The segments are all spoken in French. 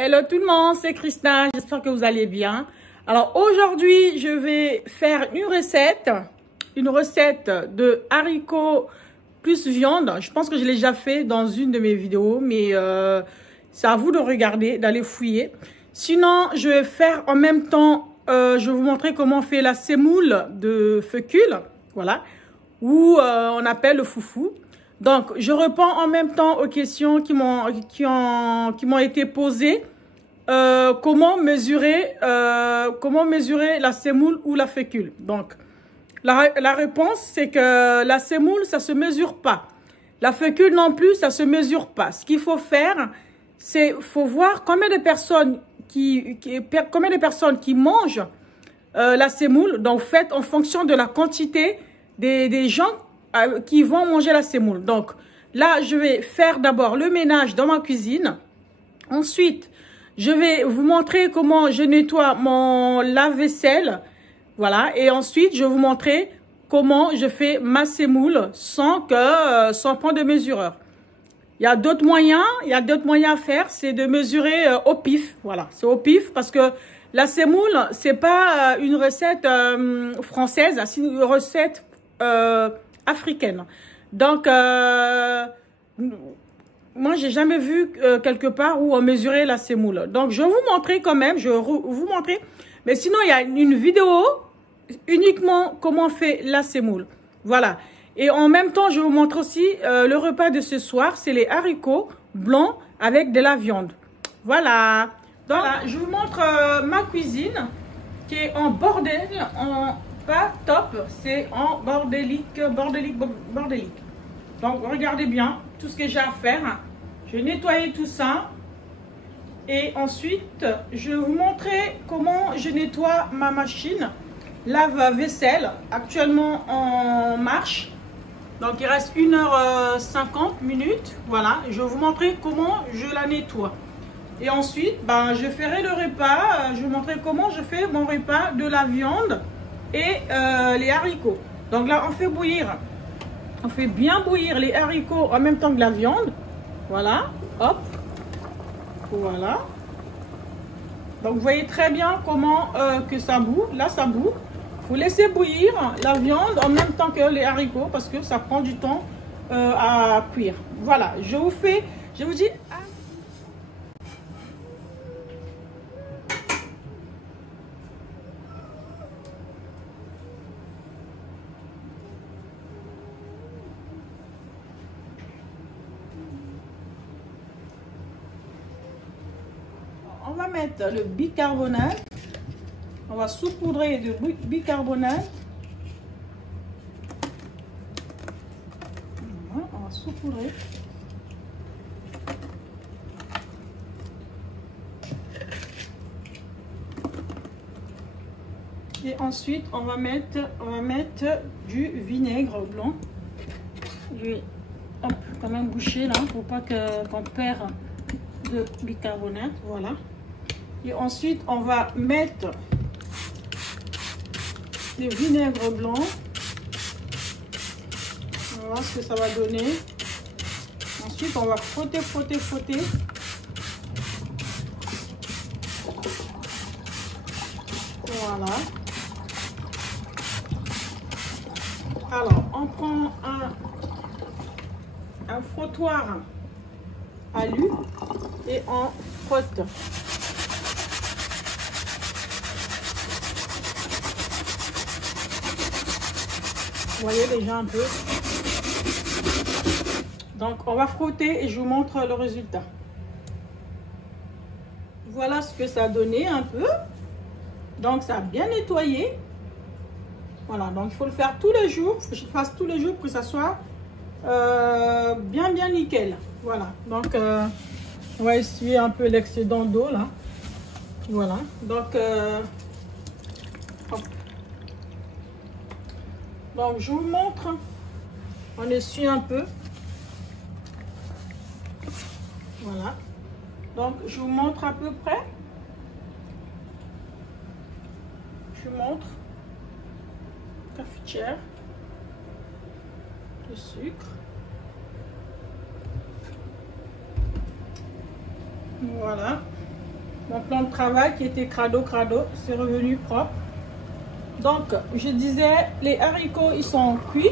Hello tout le monde, c'est Christina, j'espère que vous allez bien. Alors aujourd'hui, je vais faire une recette de haricots plus viande. Je pense que je l'ai déjà fait dans une de mes vidéos, mais c'est à vous de regarder, d'aller fouiller. Sinon, je vais faire en même temps, je vais vous montrer comment on fait la semoule de fécule, voilà, ou on appelle le foufou. Donc, je réponds en même temps aux questions qui m'ont été posées. Comment mesurer la semoule ou la fécule? Donc, la réponse, c'est que la semoule, ça se mesure pas. La fécule non plus, ça se mesure pas. Ce qu'il faut faire, c'est faut voir combien de personnes qui mangent la semoule. Donc, faites en fonction de la quantité des gens qui vont manger la semoule. Donc, là, je vais faire d'abord le ménage dans ma cuisine. Ensuite, je vais vous montrer comment je nettoie mon lave-vaisselle. Voilà. Et ensuite, je vais vous montrer comment je fais ma semoule sans prendre de mesureur. Il y a d'autres moyens à faire, c'est de mesurer au pif. Voilà, c'est au pif parce que la semoule, c'est pas une recette française, c'est une recette africaine. Donc, moi, j'ai jamais vu quelque part où on mesurait la semoule. Donc, je vais vous montrer quand même, je vais vous montrer. Mais sinon, il y a une vidéo uniquement comment on fait la semoule. Voilà. Et en même temps, je vous montre aussi le repas de ce soir. C'est les haricots blancs avec de la viande. Voilà. Donc, voilà, je vous montre ma cuisine qui est en bordel, pas top, c'est en bordélique. Donc, regardez bien tout ce que j'ai à faire. Je vais nettoyer tout ça. Et ensuite, je vais vous montrer comment je nettoie ma machine lave-vaisselle, actuellement en marche. Donc, il reste 1h50 minutes. Voilà, je vais vous montrer comment je la nettoie. Et ensuite, je ferai le repas. Je vais vous montrer comment je fais mon repas de la viande et les haricots. Donc là, on fait bouillir. On fait bien bouillir les haricots en même temps que la viande. Voilà, hop. Voilà. Donc, vous voyez très bien comment que ça bout. Là, ça bout. Vous laissez bouillir la viande en même temps que les haricots parce que ça prend du temps à cuire. Voilà, je vous dis... On va mettre le bicarbonate. On va saupoudrer de bicarbonate. Voilà, on va saupoudrer. Et ensuite, on va mettre du vinaigre blanc. Je vais quand même boucher là pour pas qu'on perd de bicarbonate. Voilà. Et ensuite, on va mettre le vinaigre blanc. On va voir ce que ça va donner. Ensuite, on va frotter. Voilà. Alors, on prend un frottoir à alu et on frotte. Vous voyez déjà un peu. Donc, on va frotter et je vous montre le résultat. Voilà ce que ça a donné un peu. Donc, ça a bien nettoyé. Voilà, donc il faut le faire tous les jours. Il faut que je le fasse tous les jours pour que ça soit bien nickel. Voilà, donc on va essuyer un peu l'excédent d'eau là. Voilà, donc hop. Donc je vous montre, on essuie un peu. Voilà, donc je vous montre à peu près. Je vous montre cafetière, le sucre. Voilà. Mon plan de travail qui était crado, c'est revenu propre. Donc, je disais, les haricots, ils sont cuits.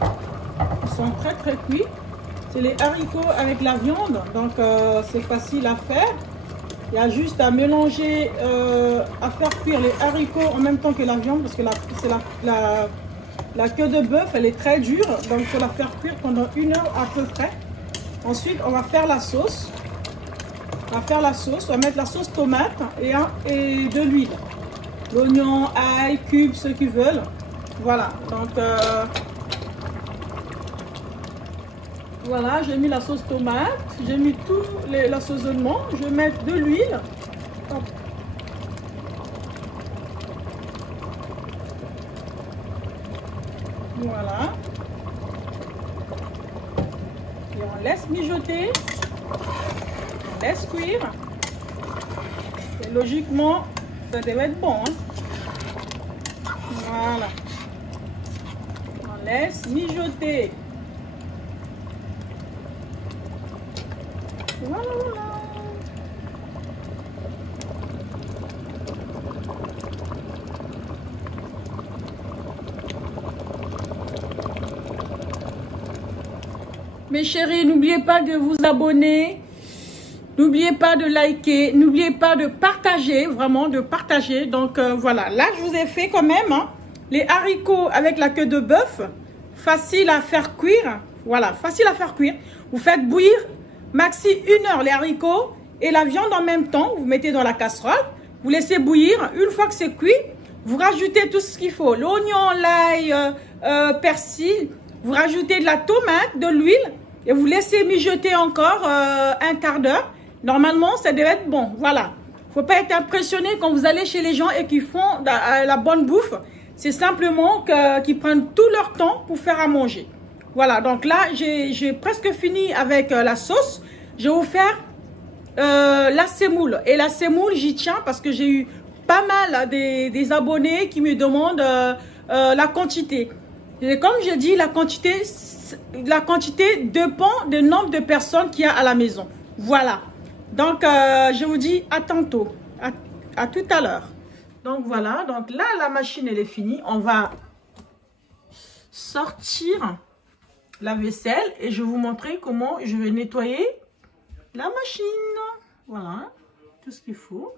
Ils sont très cuits. C'est les haricots avec la viande, donc c'est facile à faire. Il y a juste à mélanger, à faire cuire les haricots en même temps que la viande, parce que la queue de bœuf, elle est très dure, donc il faut la faire cuire pendant 1 heure à peu près. Ensuite, on va faire la sauce. On va mettre la sauce tomate et de l'huile. L'oignon, ail, cubes, ceux qui veulent. Voilà, donc voilà, j'ai mis la sauce tomate, j'ai mis tout l'assaisonnement, je vais mettre de l'huile. Voilà. Et on laisse mijoter, on laisse cuire. Et logiquement, ça devrait être bon. Hein? Voilà. On laisse mijoter. Voilà. Mes chéris, n'oubliez pas de vous abonner. N'oubliez pas de liker. N'oubliez pas de partager. Vraiment, de partager. Donc, voilà. Là, je vous ai fait quand même les haricots avec la queue de bœuf. Facile à faire cuire. Voilà, facile à faire cuire. Vous faites bouillir maxi 1 heure les haricots et la viande en même temps. Vous mettez dans la casserole. Vous laissez bouillir. Une fois que c'est cuit, vous rajoutez tout ce qu'il faut. L'oignon, l'ail, persil. Vous rajoutez de la tomate, de l'huile. Et vous laissez mijoter encore 1/4 d'heure. Normalement, ça devrait être bon. Voilà. Il ne faut pas être impressionné quand vous allez chez les gens et qu'ils font la bonne bouffe. C'est simplement qu'ils prennent tout leur temps pour faire à manger. Voilà. Donc là, j'ai presque fini avec la sauce. Je vais vous faire la semoule. Et la semoule, j'y tiens parce que j'ai eu pas mal des abonnés qui me demandent la quantité. Et comme je dis, la quantité dépend du nombre de personnes qu'il y a à la maison. Voilà. Donc, je vous dis à tantôt. À tout à l'heure. Donc, voilà. Donc, là, la machine, elle est finie. On va sortir la vaisselle et je vais vous montrer comment je vais nettoyer la machine. Voilà. Tout ce qu'il faut.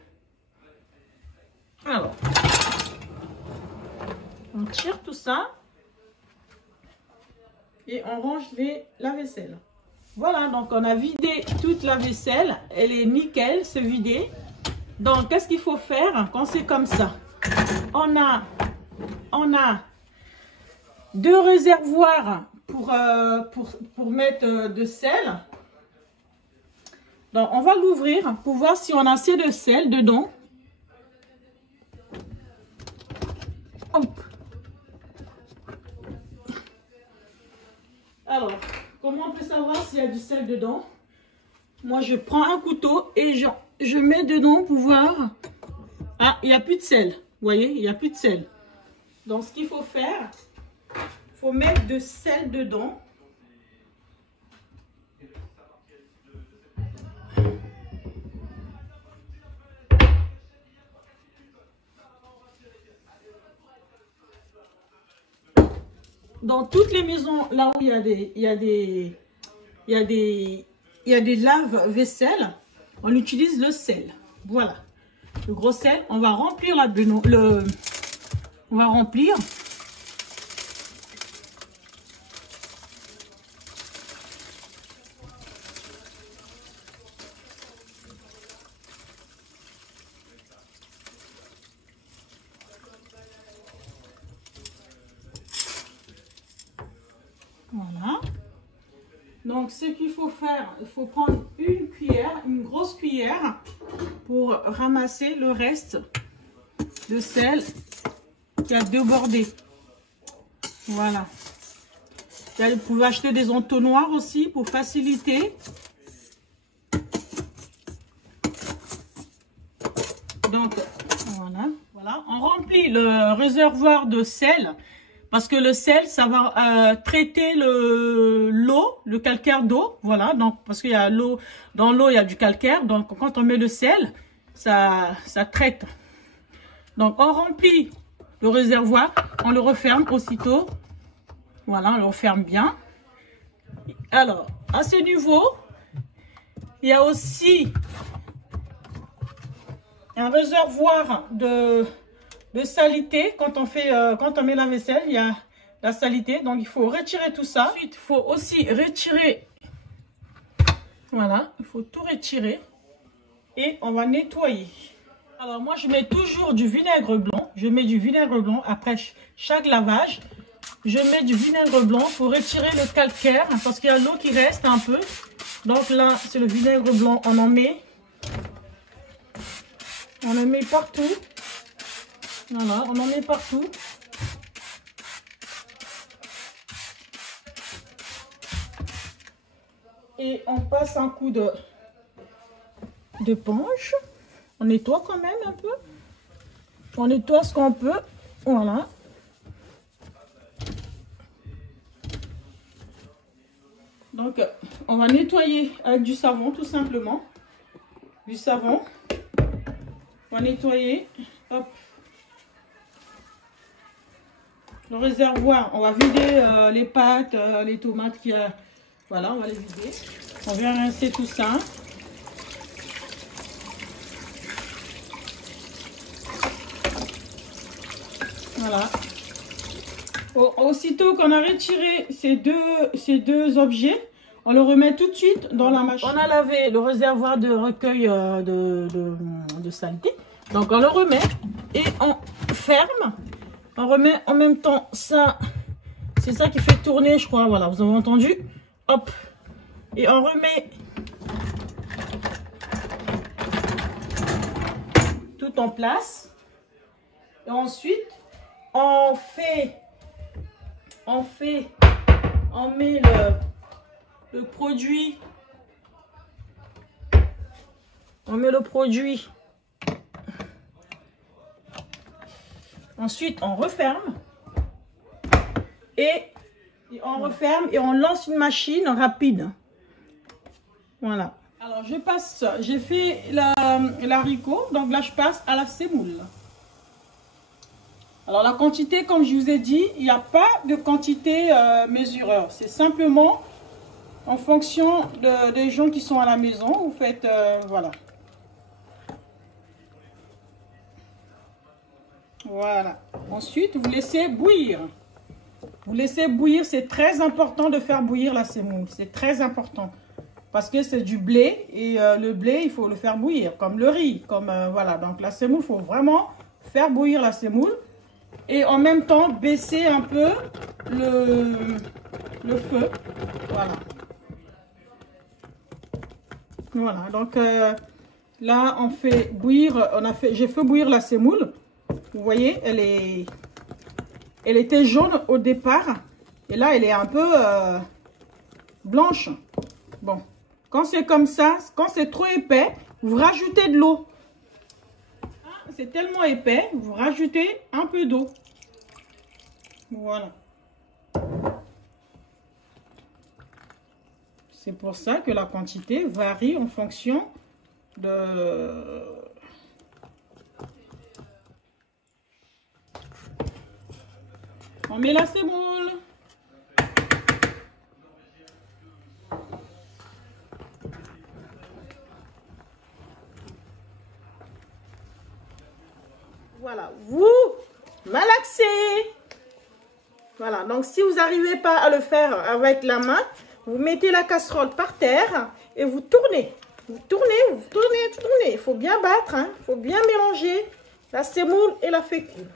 Alors, on tire tout ça. Et on range la vaisselle. Voilà, donc on a vidé toute la vaisselle. Elle est nickel, c'est vidé. Donc, qu'est-ce qu'il faut faire quand c'est comme ça? On a 2 réservoirs pour mettre de sel. Donc, on va l'ouvrir pour voir si on a assez de sel dedans. Hop. Alors, comment on peut savoir s'il y a du sel dedans? Moi, je prends un couteau et je mets dedans pour voir. Ah, il n'y a plus de sel. Vous voyez, il n'y a plus de sel. Donc, ce qu'il faut faire, il faut mettre de sel dedans. Dans toutes les maisons, là où il y a des lave-vaisselle, on utilise le sel. Voilà. Le gros sel, on va remplir on va remplir. Voilà. Donc, ce qu'il faut faire, il faut prendre une cuillère, une grosse cuillère pour ramasser le reste de sel qui a débordé. Voilà. Vous pouvez acheter des entonnoirs aussi pour faciliter. Donc, voilà. On remplit le réservoir de sel parce que le sel, ça va traiter l'eau, le calcaire d'eau. Voilà, donc parce qu'il y a l'eau, dans l'eau, il y a du calcaire. Donc, quand on met le sel, ça traite. Donc, on remplit le réservoir, on le referme aussitôt. Voilà, on le referme bien. Alors, à ce niveau, il y a aussi un réservoir de saleté. Quand on met la vaisselle, il y a la saleté. Donc, il faut retirer tout ça. Ensuite, il faut aussi retirer. Voilà, il faut tout retirer. Et on va nettoyer. Alors, moi, je mets toujours du vinaigre blanc. Je mets du vinaigre blanc après chaque lavage. Je mets du vinaigre blanc pour retirer le calcaire parce qu'il y a l'eau qui reste un peu. Donc là, c'est le vinaigre blanc. On en met. On le met partout. Voilà, on en met partout. Et on passe un coup d'éponge. On nettoie quand même un peu. On nettoie ce qu'on peut. Voilà. Donc, on va nettoyer avec du savon, tout simplement. Du savon. On va nettoyer. Hop. Le réservoir, on va vider les pâtes, les tomates qu'il y a. Voilà, on va les vider. On vient rincer tout ça. Voilà. Aussitôt qu'on a retiré ces deux objets, on le remet tout de suite dans la machine. On a lavé le réservoir de recueil de saleté. Donc on le remet et on ferme. On remet en même temps ça. C'est ça qui fait tourner, je crois. Voilà, vous avez entendu. Hop. Et on remet tout en place. Et ensuite, on met le produit. On met le produit. Ensuite, on referme. Et on referme et on lance une machine rapide. Voilà. Alors, j'ai fait l'haricot. Donc là, je passe à la semoule. Alors, la quantité, comme je vous ai dit, il n'y a pas de quantité mesureur. C'est simplement en fonction des gens qui sont à la maison. Vous faites, voilà. Voilà. Ensuite, vous laissez bouillir. Vous laissez bouillir. C'est très important de faire bouillir la semoule. C'est très important. Parce que c'est du blé. Et le blé, il faut le faire bouillir. Comme le riz. Voilà. Donc, la semoule, il faut vraiment faire bouillir la semoule. Et en même temps, baisser un peu le feu. Voilà. Voilà. Donc, là, on fait bouillir. J'ai fait bouillir la semoule. Vous voyez, elle était jaune au départ. Et là, elle est un peu blanche. Bon. Quand c'est comme ça, quand c'est trop épais, vous rajoutez de l'eau. C'est tellement épais, vous rajoutez un peu d'eau. Voilà. C'est pour ça que la quantité varie en fonction de... On met la semoule. Voilà, vous malaxez. Voilà, donc si vous n'arrivez pas à le faire avec la main, vous mettez la casserole par terre et vous tournez. Vous tournez, vous tournez, vous tournez. Il faut bien battre, hein. Il faut bien mélanger la semoule et la fécule.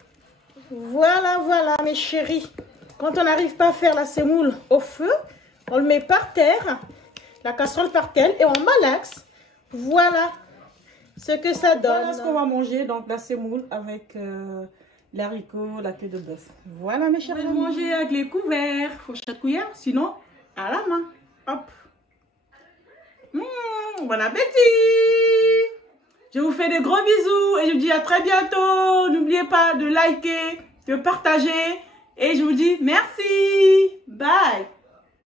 Voilà, voilà, mes chéris. Quand on n'arrive pas à faire la semoule au feu, on le met par terre, la casserole par terre, et on malaxe. Voilà ce que ça donne. Voilà ce qu'on va manger, donc la semoule avec les haricots, la queue de bœuf. Voilà, mes chéris. On va manger avec les couverts, fourchette cuillère, sinon à la main. Hop. Bon appétit. Je vous fais de gros bisous et je vous dis à très bientôt. N'oubliez pas de liker, de partager Et je vous dis merci. Bye.